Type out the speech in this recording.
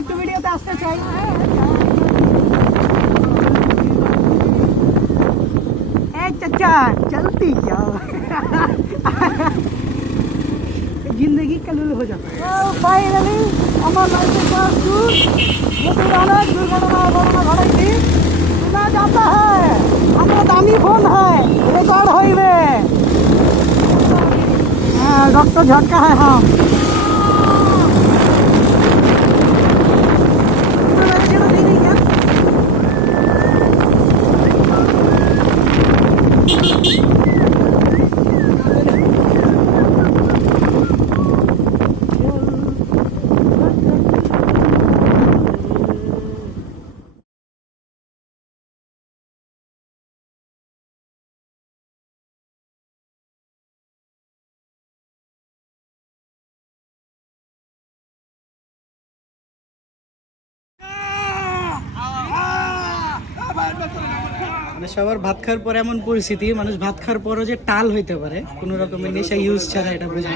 একটু ভিডিওতে আসতে চাই। चाचा चलती जाओ जिंदगी कलुल हो जाता है। फाइनली আমার লাইফের ফার্স্ট ট্যুর मोतीराना दुर्घटना घटाई सुना जाता है हमारा दामी फोन है रिकॉर्ड होइबे। डॉक्टर झटका है हम সবার ভাত খাওয়ার পর এমন পরিস্থিতি মানুষ ভাত খাওয়ার পরও যে টাল হইতে পারে কোনো রকমের নেশা ইউজ ছাড়া এটা বোঝা